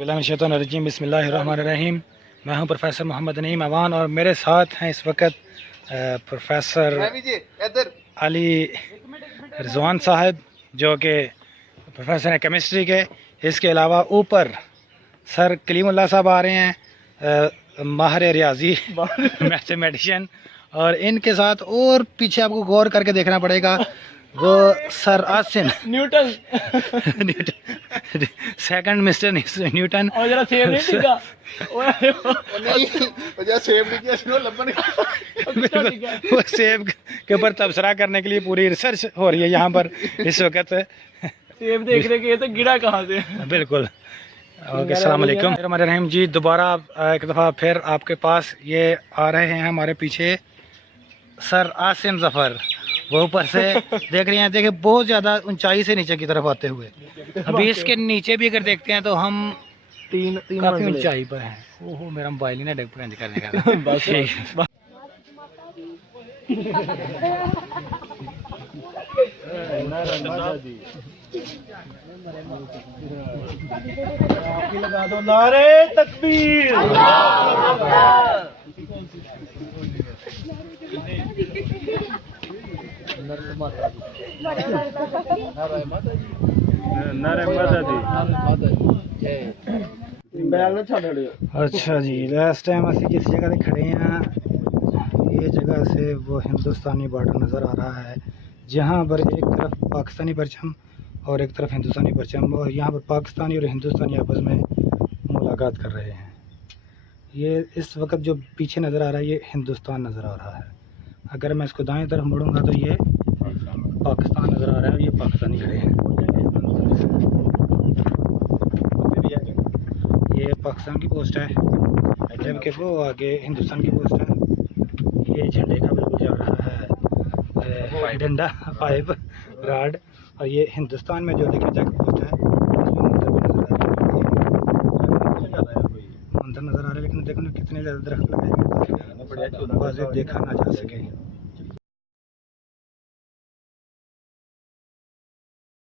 औज़ुबिल्लाहिमिनश्शैतानिर्रजीम बिस्मिल्लाहिर्रहमानिर्रहीम। मैं हूं प्रोफेसर मोहम्मद नईम अवान और मेरे साथ हैं इस वक्त प्रोफेसर अली रिजवान साहब जो कि प्रोफेसर हैं केमिस्ट्री के। इसके अलावा ऊपर सर कलीमुल्लाह साहब आ रहे हैं, माहिर रियाजी मैथमेटिशियन। और इनके साथ और पीछे आपको गौर करके देखना पड़ेगा, वो सर आसिन न्यूटन सेकंड मिस्टर न्यूटन। और जरा सेब नहीं दिखा वो सेब के ऊपर तबसरा करने के लिए पूरी रिसर्च हो रही है यहाँ पर इस वक्त। सेब देखने के तो गिरा कहाँ से। बिल्कुल। ओके, अस्सलाम वालेकुम। हमारे रहीम जी दोबारा एक दफ़ा फिर आपके पास ये आ रहे हैं हमारे पीछे सर आसिम जफ़र। वो ऊपर से देख रहे हैं, देखिए बहुत ज़्यादा ऊंचाई से नीचे की तरफ आते हुए। अभी इसके नीचे भी अगर देखते हैं तो हम तीन काफ़ी ऊंचाई पर हैं। ओहो, मेरा मोबाइल ही ना डेंज करने का। लगा दो नारे तकबीर। अच्छा जी, लास्ट टाइम असं किस जगह से खड़े हैं, ये जगह से वो हिंदुस्तानी बॉर्डर नज़र आ रहा है, जहाँ पर एक तरफ पाकिस्तानी परचम और एक तरफ हिंदुस्तानी परचम, और यहाँ पर पाकिस्तानी और हिंदुस्तानी आपस में मुलाकात कर रहे हैं। ये इस वक्त जो पीछे नज़र आ रहा है ये हिंदुस्तान नज़र आ रहा है। अगर मैं इसको दाएं तरफ मुड़ूंगा तो ये पाकिस्तान नज़र आ रहा है और ये पाकिस्तानी खड़े हैं। ये पाकिस्तान की पोस्ट है, जबकि वो आगे हिंदुस्तान की पोस्ट है। ये झंडे का बिल्कुल जा रहा है डंडा, पाइप, राड। और ये हिंदुस्तान में जो देखिए जगह पोस्ट है मंदिर नज़र आ रहा है, लेकिन देखो ना कितने ज़्यादा दरख्त लगाए गए, देखा ना जा सके।